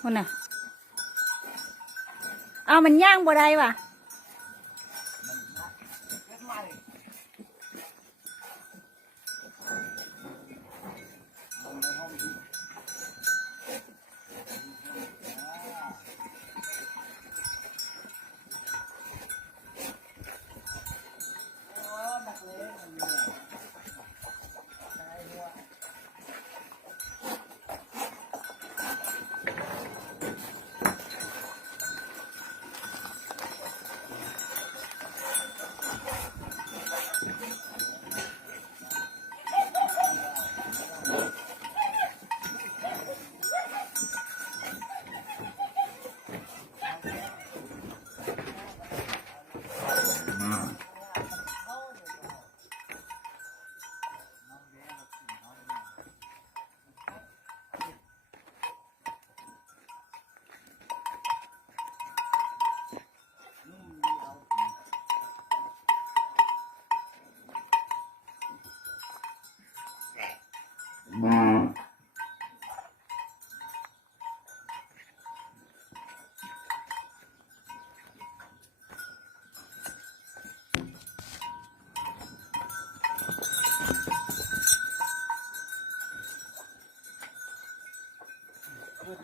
คนน่ะเอามันย่างบ่ได้ว่ะ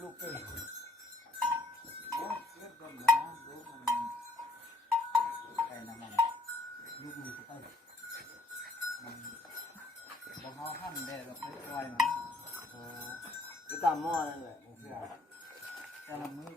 ลูกเอ้ยเลือดก่อนนะลูกมันไปน้ำมันลูกมันไปมันบ่เขาหั่นได้เราไปปล่อยมันคือตามหม้อนั่นแหละแต่ละมื้อ